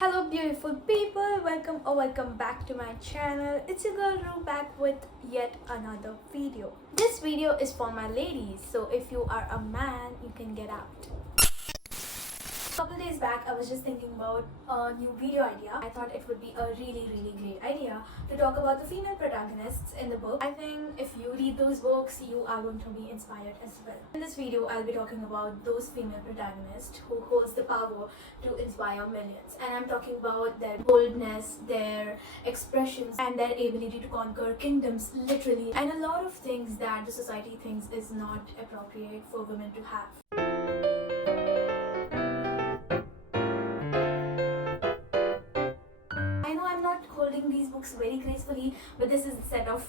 Hello beautiful people, welcome back to my channel. It's your girl Ru back with yet another video. This video is for my ladies, so if you are a man, you can get out. A couple days back, I was just thinking about a new video idea. I thought it would be a really great idea to talk about the female protagonists in the book. I think if you read those books, you are going to be inspired as well. In this video, I'll be talking about those female protagonists who holds the power to inspire millions. And I'm talking about their boldness, their expressions, and their ability to conquer kingdoms, literally, and a lot of things that the society thinks is not appropriate for women to have. I know I'm not holding these books very gracefully, but this is the set of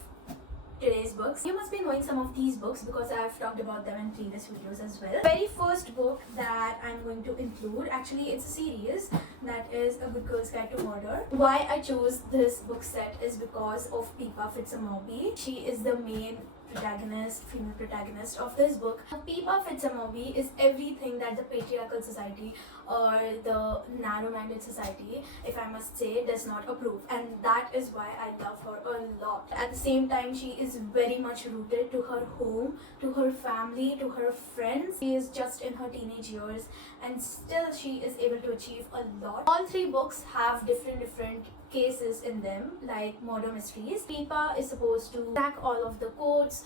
today's books. You must be knowing some of these books because I've talked about them in previous videos as well. Very first book that I'm going to include, actually it's a series, that is A Good Girl's Guide to Murder. Why I chose this book set is because of Pippa Fitzgerald. She is the main protagonist, female protagonist of this book. Pippa Fitzgerald is everything that the patriarchal society or the narrow-minded society, if I must say, does not approve, and that is why I love her a lot. At the same time, she is very much rooted to her home, to her family, to her friends. She is just in her teenage years and still she is able to achieve a lot. All three books have different cases in them, like murder mysteries. Pippa is supposed to crack all of the codes,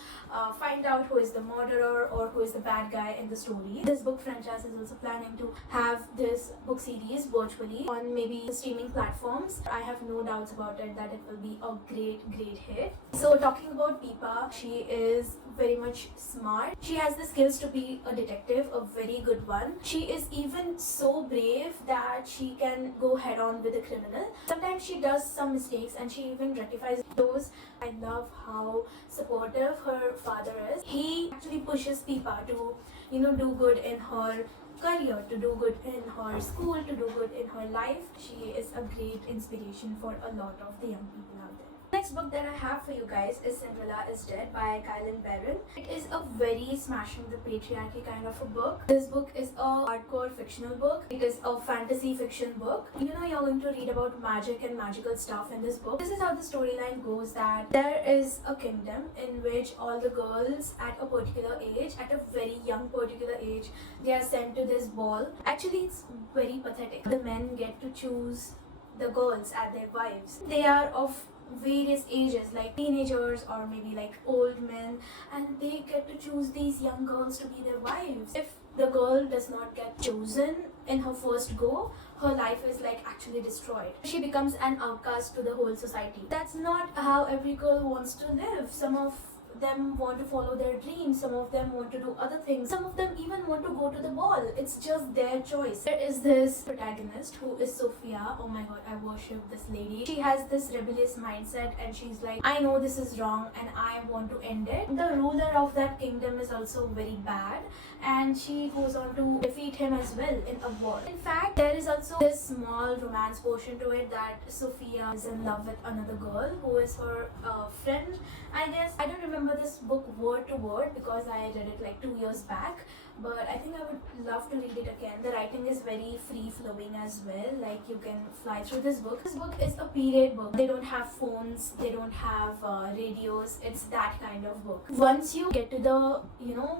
find out who is the murderer or who is the bad guy in the story. This book franchise is also planning to have this book series virtually on maybe streaming platforms. I have no doubts about it that it will be a great hit. So talking about Pippa, she is very much smart. She has the skills to be a detective, a very good one. She is even so brave that she can go head on with a criminal. Sometimes she does some mistakes and she even rectifies those. I love how supportive her father is. He actually pushes Pippa to, do good in her career, to do good in her school, to do good in her life. She is a great inspiration for a lot of the young people out there. Next book that I have for you guys is Cilla is Dead by Kylan Barron. It is a very smashing the patriarchy kind of a book. This book is a hardcore fictional book. It is a fantasy fiction book. You're going to read about magic and magical stuff in this book. This is how the storyline goes, that there is a kingdom in which all the girls at a particular age, at a very young particular age, they are sent to this ball. Actually, it's very pathetic. The men get to choose the girls as their wives. They are of various ages, like teenagers or maybe like old men, and they get to choose these young girls to be their wives. If the girl does not get chosen in her first go, her life is like actually destroyed. She becomes an outcast to the whole society. That's not how every girl wants to live. Some of them want to follow their dreams, some of them want to do other things, some of them even want to go to the ball. It's just their choice. There is this protagonist who is Sophia. Oh my god, I worship this lady. She has this rebellious mindset and she's like, I know this is wrong and I want to end it. The ruler of that kingdom is also very bad and she goes on to defeat him as well in a war. In fact, there is also this small romance portion to it, that Sophia is in love with another girl who is her friend. I guess I don't remember this book word to word because I read it like 2 years back, but I think I would love to read it again. The writing is very free-flowing as well, like you can fly through this book. This book is a period book. They don't have phones, they don't have radios. It's that kind of book. Once you get to the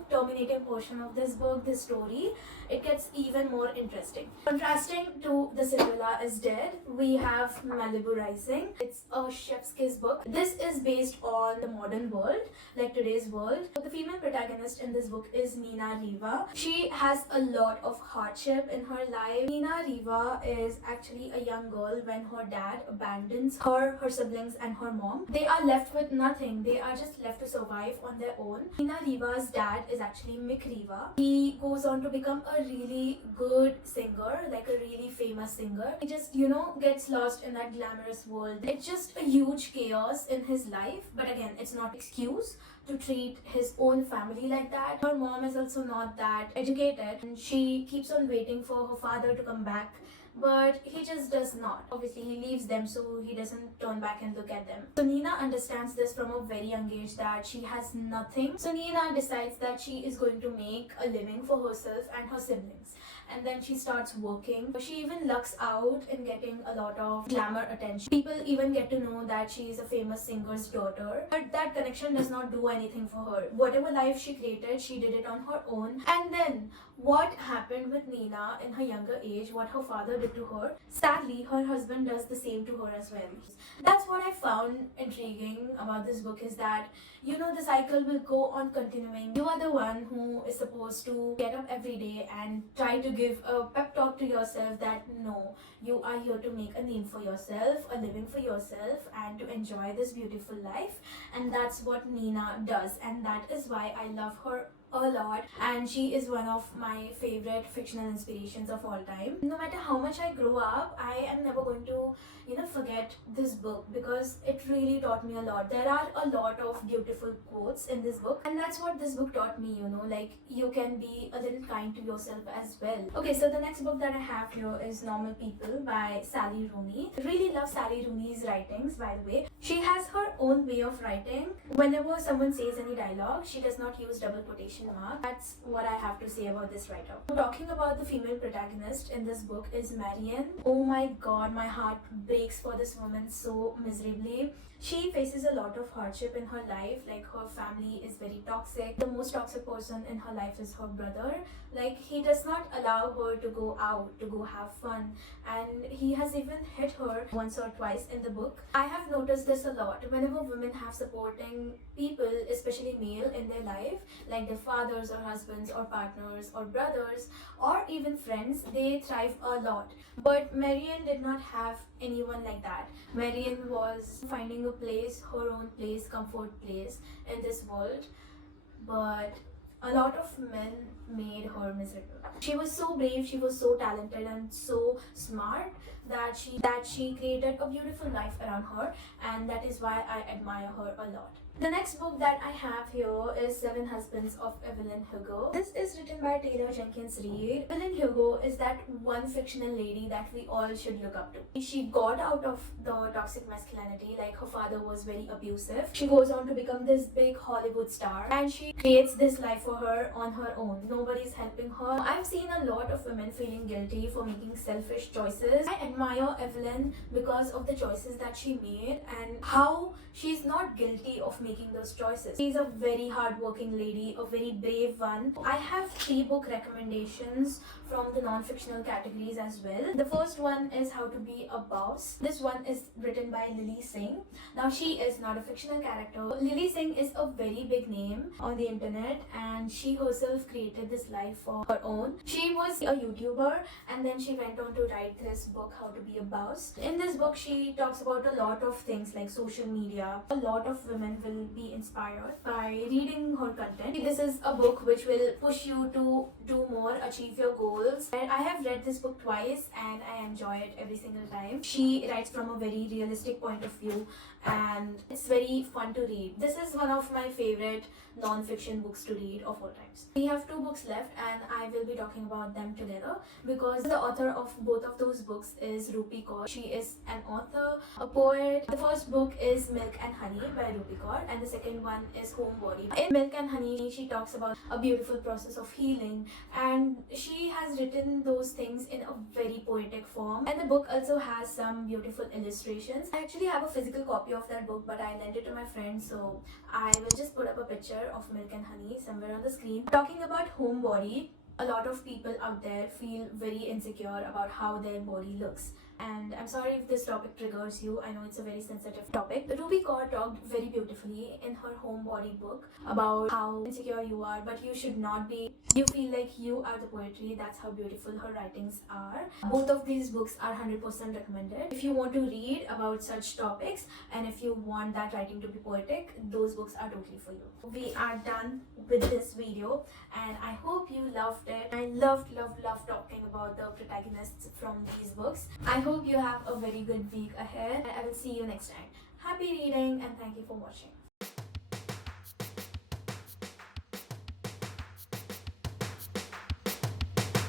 terminating portion of this book, this story, it gets even more interesting. Contrasting to The Cilla is Dead, we have Malibu Rising. It's a chef's kiss book. This is based on the modern world, like today's world. The female protagonist in this book is Nina Riva. She has a lot of hardship in her life. Nina Riva is actually a young girl when her dad abandons her, her siblings and her mom. They are left with nothing. They are just left to survive on their own. Nina Riva's dad is actually Mick Riva. He goes on to become a really good singer, like a really famous singer. He just, gets lost in that glamorous world. It's just a huge chaos in his life, but again, it's not excuse to treat his own family like that. Her mom is also not that educated and she keeps on waiting for her father to come back, but he just does not. Obviously, he leaves them so he doesn't turn back and look at them. So Nina understands this from a very young age, that she has nothing. So Nina decides that she is going to make a living for herself and her siblings. and then she starts working. She even lucks out in getting a lot of glamour attention. People even get to know that she is a famous singer's daughter, but that connection does not do anything for her. Whatever life she created, she did it on her own. And then what happened with Nina in her younger age, what her father did to her, sadly her husband does the same to her as well. That's what I found intriguing about this book, is that the cycle will go on continuing. You are the one who is supposed to get up every day and try to give a pep talk to yourself that no, you are here to make a name for yourself, a living for yourself, and to enjoy this beautiful life. And that's what Nina does, and that is why I love her a lot, and she is one of my favorite fictional inspirations of all time. No matter how much I grow up, I am never going to forget this book, because it really taught me a lot. There are a lot of beautiful quotes in this book, and that's what this book taught me, like you can be a little kind to yourself as well. Okay, so the next book that I have here is Normal People by Sally Rooney. I really love Sally Rooney's writings, by the way. She has her own way of writing. Whenever someone says any dialogue, she does not use double quotation mark. That's what I have to say about this writer. Talking about the female protagonist in this book is Marian. Oh my god, my heart breaks for this woman so miserably. She faces a lot of hardship in her life, like her family is very toxic. The most toxic person in her life is her brother. Like, he does not allow her to go out, to go have fun, and he has even hit her once or twice in the book. I have noticed this a lot. Whenever women have supporting people, especially male, in their life, like their fathers or husbands or partners or brothers or even friends, they thrive a lot. But Marian did not have anyone like that. Marian was finding a place, her own place, comfort place in this world, but a lot of men made her miserable. She was so brave, she was so talented and so smart that she created a beautiful life around her, and that is why I admire her a lot. The next book that I have here is Seven Husbands of Evelyn Hugo. This is written by Taylor Jenkins Reid. Evelyn Hugo is that one fictional lady that we all should look up to. She got out of the toxic masculinity, like her father was very abusive. She goes on to become this big Hollywood star, and she creates this life for her on her own. Nobody's helping her. I've seen a lot of women feeling guilty for making selfish choices. I admire Evelyn because of the choices that she made and how she's not guilty of making those choices. She's a very hardworking lady, a very brave one. I have 3 book recommendations from the non-fictional categories as well. The first one is How to Be a Boss. This one is written by Lily Singh. Now, she is not a fictional character. Lily Singh is a very big name on the internet, and she herself created this life for her own. She was a YouTuber, and then she went on to write this book, How to Be a Boss. In this book, she talks about a lot of things like social media. A lot of women will be inspired by reading her content. This is a book which will push you to do more, achieve your goals. And I have read this book twice and I enjoy it every single time. She writes from a very realistic point of view, and it's very fun to read. This is one of my favorite non-fiction books to read of all times. We have 2 books left, and I will be talking about them together because the author of both of those books is Rupi Kaur. She is an author, a poet. The first book is Milk and Honey by Rupi Kaur, and the second one is Homebody. In Milk and Honey, she talks about a beautiful process of healing, and she has written those things in a very poetic form. And the book also has some beautiful illustrations. I actually have a physical copy of that book, but I lent it to my friend, so I will just put up a picture of Milk and Honey somewhere on the screen. Talking about Homebody, a lot of people out there feel very insecure about how their body looks. And I'm sorry if this topic triggers you. I know it's a very sensitive topic. Rupi Kaur talked very beautifully in her Homebody book about how insecure you are, but you should not be. You feel like you are the poetry. That's how beautiful her writings are. Both of these books are 100% recommended. If you want to read about such topics and if you want that writing to be poetic, those books are totally for you. We are done with this video, and I hope you loved it. I loved talking about the protagonists from these books. I hope you have a very good week ahead, and I will see you next time. Happy reading, and thank you for watching.